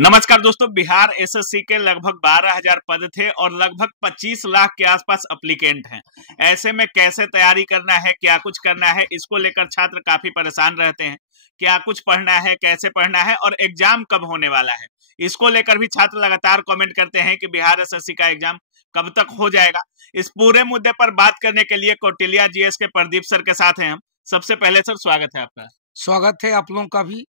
नमस्कार दोस्तों, बिहार एसएससी के लगभग 12,000 पद थे और लगभग 25 लाख के आसपास एप्लीकेंट हैं। ऐसे में कैसे तैयारी करना है, क्या कुछ करना है, इसको लेकर छात्र काफी परेशान रहते हैं। क्या कुछ पढ़ना है, कैसे पढ़ना है और एग्जाम कब होने वाला है, इसको लेकर भी छात्र लगातार कमेंट करते हैं कि बिहार एसएससी का एग्जाम कब तक हो जाएगा। इस पूरे मुद्दे पर बात करने के लिए कौटिल्या जीएस के प्रदीप सर के साथ हैं हम। सबसे पहले सर, स्वागत है आपका। स्वागत है आप लोगों का भी।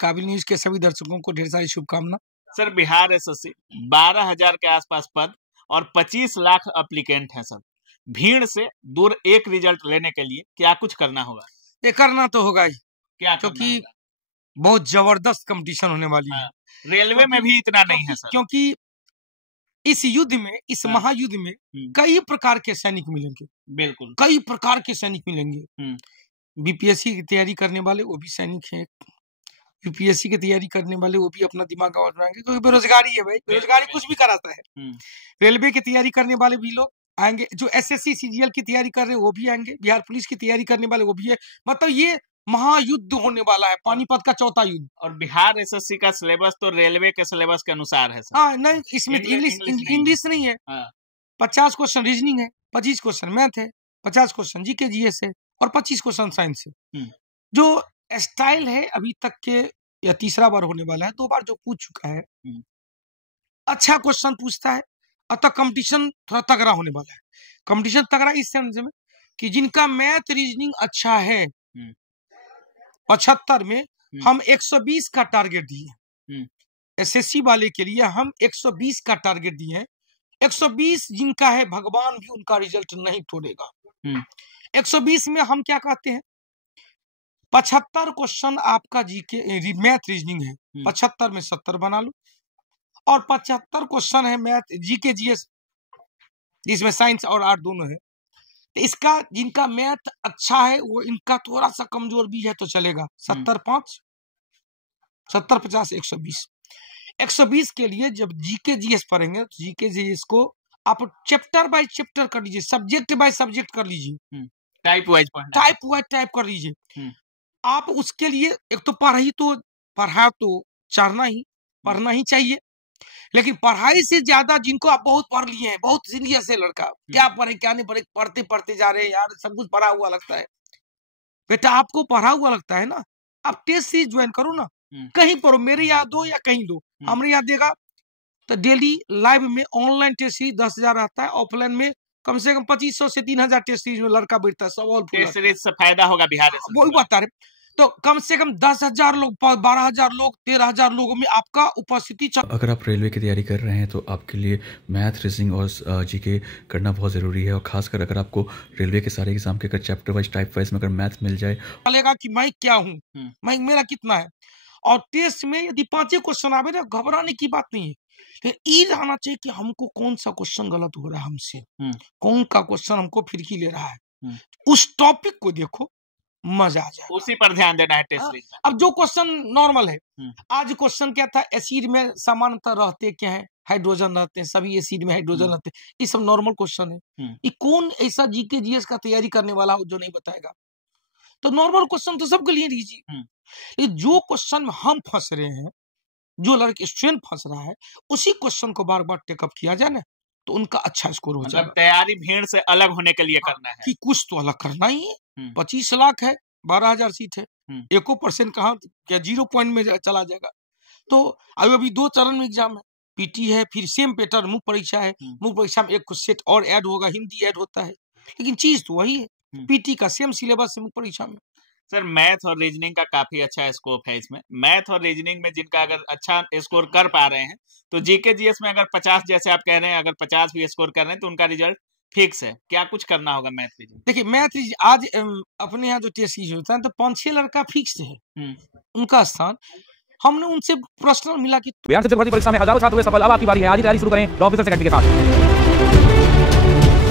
काबिल न्यूज के सभी दर्शकों को ढेर सारी शुभकामना। सर, बिहार एसएससी 12,000 के आसपास पद और 25 लाख एप्लीकेंट हैं। सर, भीड़ से दूर एक रिजल्ट लेने के लिए क्या कुछ करना होगा? ये करना तो होगा ही, क्या? क्योंकि बहुत जबरदस्त कंपटीशन होने वाली है। रेलवे में भी इतना नहीं है सर, क्योंकि इस युद्ध में, इस महायुद्ध में कई प्रकार के सैनिक मिलेंगे। बिल्कुल, कई प्रकार के सैनिक मिलेंगे। बीपीएससी की तैयारी करने वाले वो भी सैनिक हैं, यूपीएससी की तैयारी करने वाले वो भी अपना दिमाग आजमाएंगे, क्योंकि बेरोजगारी है भाई, बेरोजगारी कुछ भी कराता है। रेलवे की तैयारी करने वाले भी लोग आएंगे, जो एसएससी सीजीएल की तैयारी कर रहे हैं वो भी आएंगे, बिहार पुलिस की तैयारी करने वाले वो भी है। मतलब ये महायुद्ध होने वाला है, पानीपत का चौथा युद्ध। और बिहार एसएससी का सिलेबस तो रेलवे के सिलेबस के अनुसार है सर। हाँ, नहीं, इसमें इंग्लिश नहीं है। 50 क्वेश्चन रीजनिंग है, 25 क्वेश्चन मैथ है, 50 क्वेश्चन जीके जीएस है और 25 क्वेश्चन साइंस है। जो स्टाइल है अभी तक के, या तीसरा बार होने वाला है, 2 बार जो पूछ चुका है, अच्छा क्वेश्चन पूछता है। अतः कंपटीशन थोड़ा तगड़ा होने वाला है। कंपटीशन तगड़ा इस सेंस में कि जिनका मैथ रीजनिंग अच्छा है, 75 में हम 120 का टारगेट दिए। एसएससी वाले के लिए हम 120 का टारगेट दिए हैं। 120 जिनका है, भगवान भी उनका रिजल्ट नहीं तोड़ेगा। 120 में हम क्या कहते हैं, 75 क्वेश्चन आपका जीके मैथ रीजनिंग है, 75 में 70 बना लो, और 75 क्वेश्चन है मैथ जीके जीएस, जिसमें साइंस और आर्ट दोनों है। तो इसका जिनका मैथ अच्छा है वो, इनका थोड़ा सा कमजोर भी है तो चलेगा। 70-5, 70-50, 120। 120 के लिए जब जीके जीएस पढ़ेंगे तो जीके जीएस को आप चैप्टर बाय चैप्टर कर लीजिए, सब्जेक्ट बाय सब्जेक्ट कर लीजिए, टाइप वाइज टाइप कर लीजिए। आप उसके लिए एक तो पढ़ा तो पढ़ना ही चाहिए, लेकिन पढ़ाई से ज्यादा जिनको आप बहुत पढ़ लिए हैं, बहुत सीरियस है लड़का, क्या पढ़े क्या नहीं पढ़े, पढ़ते पढ़ते जा रहे हैं यार, सब कुछ पढ़ा हुआ लगता है। बेटा, आपको पढ़ा हुआ लगता है ना, आप टेस्ट सीरीज ज्वाइन करो ना, कहीं पढ़ो, मेरे यहाँ दो या कहीं दो। हमने यहाँ देखा तो डेली लाइव में ऑनलाइन टेस्ट सीरीज 10,000 आता है, ऑफलाइन में कम से कम 2500 से 3,000 टेस्ट सीरीज में लड़का बैठता है। सवाल टेस्ट सीरीज से फायदा होगा बिहार, वही बता रहे। तो कम से कम 10,000 लोग, 12,000 लोग, 13,000 लोगों में आपका उपस्थिति। अगर आप रेलवे की तैयारी कर रहे हैं तो आपके लिए मैथ, रीजनिंग और जीके करना बहुत ज़रूरी है। और खासकर अगर आपको रेलवे के सारे एग्जाम के अगर चैप्टर वाइज, टाइप वाइज में अगर मैथ मिल जाए, चलेगा कि मैं क्या हूँ, मेरा कितना है। और टेस्ट में यदि 5 क्वेश्चन आवे ना, घबराने की बात नहीं है, ये रहना चाहिए कि हमको कौन सा क्वेश्चन गलत हो रहा है हमसे, कौन का क्वेश्चन हमको फिरकी ले रहा है, उस टॉपिक को देखो, मजा आ जाए, उसी पर ध्यान देना है टेस्ट सीरीज में। अब जो क्वेश्चन नॉर्मल है, आज क्वेश्चन क्या था, एसिड में सामान्यतः रहते क्या है, हाइड्रोजन रहते हैं, सभी एसिड में हाइड्रोजन रहते हैं। ये सब नॉर्मल क्वेश्चन है। ये कौन ऐसा जीके जीएस का तैयारी करने वाला हो जो नहीं बताएगा? तो नॉर्मल क्वेश्चन तो सबके लिए लीजिए। ये जो क्वेश्चन में हम फंस रहे हैं, जो लड़के स्टूडेंट फंस रहा है, उसी क्वेश्चन को बार बार टेकअप किया जाए ना, तो उनका अच्छा स्कोर हो जाएगा। तैयारी भीड़ से अलग होने के लिए करना है कि कुछ तो अलग करना ही है। 25 लाख है, 12,000 सीट है, 1% कहाँ, क्या 0 पॉइंट में चला जाएगा? तो अभी 2 चरण में एग्जाम है, पीटी है, फिर सेम पैटर्न मुख्य परीक्षा है। मुख्य परीक्षा में एक सेट और ऐड होगा, हिंदी ऐड होता है, लेकिन चीज तो वही है। पीटी का सेम सिलेबस है मुख्य परीक्षा में। सर, मैथ और रीजनिंग का काफी अच्छा स्कोप है इसमें। मैथ और रीजनिंग में जिनका अगर अच्छा स्कोर कर पा रहे हैं, तो जीके जीएस में अगर 50, जैसे आप कह रहे हैं, अगर 50 भी स्कोर कर रहे हैं तो उनका रिजल्ट फिक्स है। क्या कुछ करना होगा मैथ रीजनिंग? देखिए, मैथ आज अपने यहाँ जो टेस्ट सीरीज होता है तो 5-6 लड़का फिक्स है उनका स्थान। हमने उनसे प्रश्न मिला कि बिहार से परीक्षा में हजारों छात्र हुए सफल। अब आपकी बारी है, आज ही तैयारी शुरू करें टॉप ऑफिसर सेकेंडरी के साथ।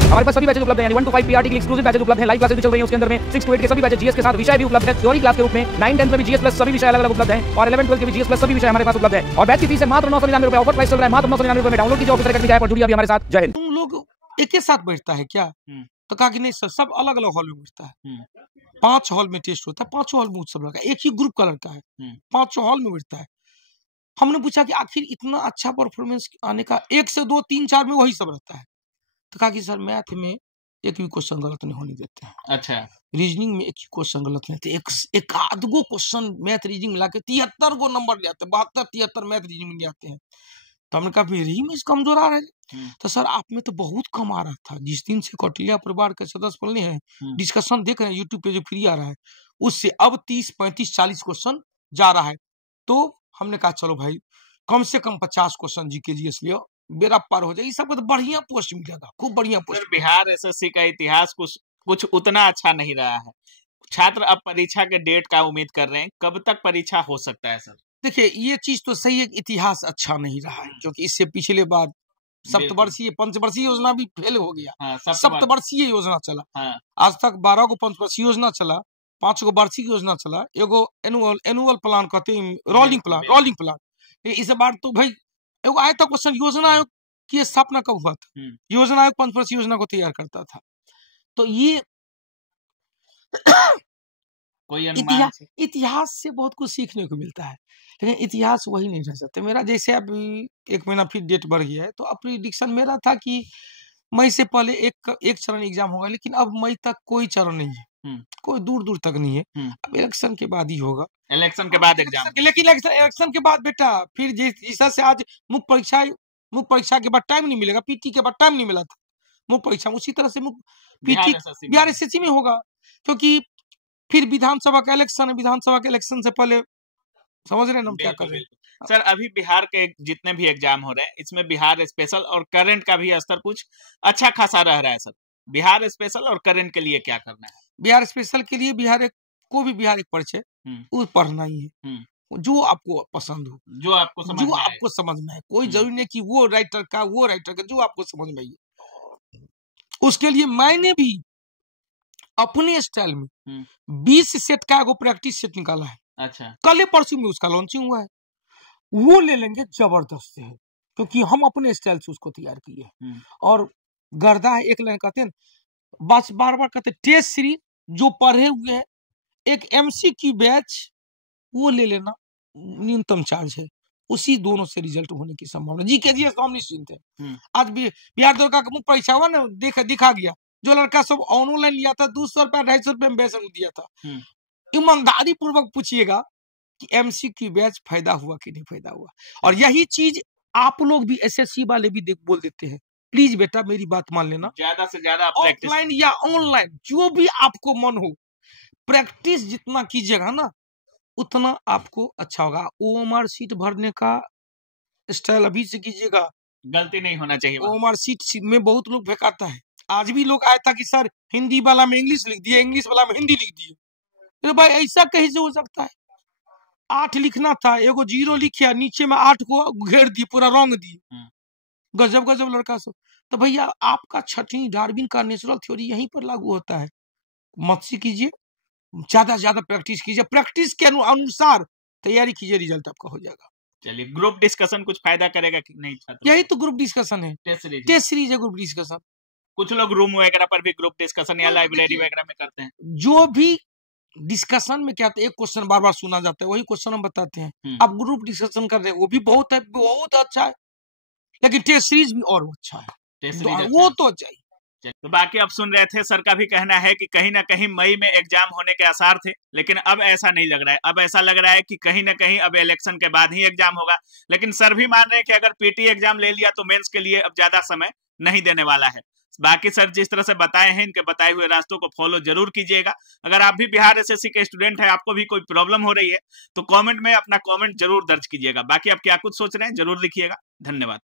हमारे पास सभी बैचेज उपलब्ध हैं, 1 to 5 पीआरटी के एक्सक्लूसिव बैचेज उपलब्ध हैं, लाइव क्लासेस भी चल रही हैं, उसके अंदर में 6 to 8 के सभी बैचेज जीएस के साथ विषय भी उपलब्ध है, थ्योरी क्लास के रूप में। 9-10 में भी जीएस प्लस सभी विषय अलग अलग उपलब्ध हैं, और 11-12 के भी जीएस प्लस सभी विषय हमारे पास उपलब्ध है। और बैच की फीस है मात्र 999 रुपए, ऑफर प्राइस चल रहा है मात्र 999 रुपए में। डाउनलोड कीजिए ऑफिसर एकेडमी ऐप और जुड़िए अभी हमारे साथ। जय हिंद। तुम लोग एक ही साथ बैठता है क्या? तो कहा कि नहीं सर, सब अलग अलग हॉल में बैठता है। 5 हॉल में टेस्ट होता है, 5 हॉल में उत्सव लड़का, एक ही ग्रुप का लड़का है, 5 हॉल में बैठता है। हमने पूछा कि आखिर इतना अच्छा परफॉर्मेंस आने का 1 से 2 3 4 में वही सब रहता है। तो कहा कि सर मैथ में एक भी क्वेश्चन गलत नहीं होने देते हैं। अच्छा, रीजनिंग में एक ही क्वेश्चन गलत नहीं थे, एक आध गो क्वेश्चन मैथ रीजनिंग मिला के 73 गो नंबर ले आते हैं, 72-73 मैथ रीजनिंग में आते हैं। तो हमने कहा मेरे ही में कमजोर आ रहा है। तो सर आप में तो बहुत कम आ रहा था। जिस दिन से कौटिल्य परिवार के सदस्य बनने हैं, डिस्कशन देख रहे हैं यूट्यूब पे जो फ्री आ रहा है, उससे अब 30, 35, 40 क्वेश्चन जा रहा है। तो हमने कहा चलो भाई कम से कम 50 क्वेश्चन जीके जीएस लियो, बेरा पार हो जाए। इस सबको तो बढ़िया पोस्ट मिलेगा, खूब बढ़िया पोस्ट। बिहार एसएससी का इतिहास कुछ उतना अच्छा नहीं रहा है। छात्र अब परीक्षा के डेट का उम्मीद कर रहे हैं, कब तक परीक्षा हो सकता है सर? देखिए ये चीज तो सही है, इतिहास अच्छा नहीं रहा है, क्योंकि इससे पिछले बार सप्तवर्षीय पंचवर्षीय योजना भी फेल हो गया। हाँ, सप्तवर्षीय योजना चला। हाँ। आज तक 12 गो पंचवर्षीय योजना चला, 5 गो वार्षिक योजना चला, एगो एनुअल प्लान कहते हैं, रोलिंग प्लान। इस बार तो भाई एगो आया था क्वेश्चन, योजना आयोग की स्थापना कब हुआ था? योजना आयोग पंचवर्षीय योजना को तैयार करता था। तो ये कोई इतिहास से बहुत कुछ सीखने को मिलता है, लेकिन इतिहास वही नहीं रह सकते। मेरा जैसे अभी 1 महीना फिर डेट बढ़ गया है, तो अब प्रिडिक्शन मेरा था कि मई से पहले एक चरण एग्जाम होगा, लेकिन अब मई तक कोई चरण नहीं है, कोई दूर तक नहीं है। अब इलेक्शन के बाद ही होगा, इलेक्शन के बाद एग्जाम। लेकिन इलेक्शन के बाद बेटा फिर जिस से आज मुख्य परीक्षा के बाद टाइम नहीं मिलेगा, पीटी के बाद टाइम नहीं मिला था मुख्य परीक्षा, उसी तरह से पीटी बिहार एसएससी में होगा, क्योंकि फिर विधानसभा का इलेक्शन है। विधानसभा के इलेक्शन से पहले समझ रहे हैं हम क्या कर रहे हैं। सर अभी बिहार के जितने भी एग्जाम हो रहे हैं, इसमें बिहार स्पेशल और करंट का भी स्तर कुछ अच्छा खासा रह रहा है सर। बिहार स्पेशल और करंट के लिए क्या करना है? बिहार स्पेशल के लिए बिहार एक परिचय वो पढ़ना ही है, जो आपको पसंद हो, जो आपको समझ में है। कोई जरूरी नहीं कि वो राइटर का जो आपको समझ में आए। उसके लिए मैंने भी अपने स्टाइल में 20 सेट का एगो प्रैक्टिस सेट निकाला है। अच्छा, कल परसों में उसका लॉन्चिंग हुआ है, वो ले लेंगे, जबरदस्त है, क्योंकि हम अपने स्टाइल से उसको तैयार किए। और गर्दा है, एक लाइन कहते हैं, बस बार कहते टेस्ट सीरीज जो पढ़े हुए हैं, एक एमसीक्यू बैच वो ले लेना, न्यूनतम चार्ज है, उसी दोनों से रिजल्ट होने की संभावना। जीके जीएस तो हम निश्चिंत है। आज भी बिहार दुर्गा का मुख्य परीक्षा हुआ ना, दिखा गया, जो लड़का सब ऑनलाइन लिया था 200 रुपया 250 रुपये में बेसन दिया था। ईमानदारी पूर्वक पूछिएगा कि एमसीक्यू बैच फायदा हुआ कि नहीं फायदा हुआ। और यही चीज आप लोग भी एसएससी वाले भी बोल देते हैं, प्लीज बेटा मेरी बात मान लेना, ज्यादा से ज्यादा ऑफलाइन या ऑनलाइन जो भी आपको मन हो, प्रैक्टिस जितना कीजिएगा ना उतना आपको अच्छा होगा। ओएमआर सीट भरने का स्टाइल अभी से कीजिएगा, गलती नहीं होना चाहिए। ओएमआर सीट में बहुत लोग फेंकाता है। आज भी लोग आया था कि सर हिंदी वाला में इंग्लिश लिख दिए, इंग्लिश वाला में हिंदी लिख दिए। तो भाई ऐसा कहीं से हो सकता है? 8 लिखना था, एगो 0 लिखिया, नीचे में 8 को घेर दिए, पूरा रंग दिए। गजब लड़का सब। तो भैया आपका छठवीं डार्विन का नेचुरल थ्योरी यहीं पर लागू होता है। मत से कीजिए, ज्यादा से ज्यादा प्रैक्टिस कीजिए, प्रैक्टिस के अनुसार तैयारी कीजिए, रिजल्ट आपका हो जाएगा। चलिए, ग्रुप डिस्कशन कुछ फायदा करेगा कि नहीं छात्र? यही तो ग्रुप डिस्कशन है, टेस्ट सीरीज है ग्रुप डिस्कशन। कुछ लोग रूम वगैरह पर भी ग्रुप डिस्कशन या लाइब्रेरी वगैरह में करते हैं। जो भी डिस्कशन में क्या एक क्वेश्चन बार सुना जाता है, वही क्वेश्चन हम बताते हैं। आप ग्रुप डिस्कशन कर रहे हैं, वो भी बहुत अच्छा है, लेकिन टेस्ट सीरीज भी और अच्छा है, वो तो चाहिए। तो बाकी आप सुन रहे थे, सर का भी कहना है कि कहीं ना कहीं मई में एग्जाम होने के आसार थे, लेकिन अब ऐसा नहीं लग रहा है। अब ऐसा लग रहा है कि कहीं ना कहीं अब इलेक्शन के बाद ही एग्जाम होगा। लेकिन सर भी मान रहे हैं कि अगर पीटी एग्जाम ले लिया तो मेंस के लिए अब ज्यादा समय नहीं देने वाला है। बाकी सर जिस तरह से बताए हैं, इनके बताए हुए रास्तों को फॉलो जरूर कीजिएगा। अगर आप भी बिहार एसएससी के स्टूडेंट हैं, आपको भी कोई प्रॉब्लम हो रही है, तो कमेंट में अपना कमेंट जरूर दर्ज कीजिएगा। बाकी आप क्या कुछ सोच रहे हैं जरूर लिखिएगा। धन्यवाद।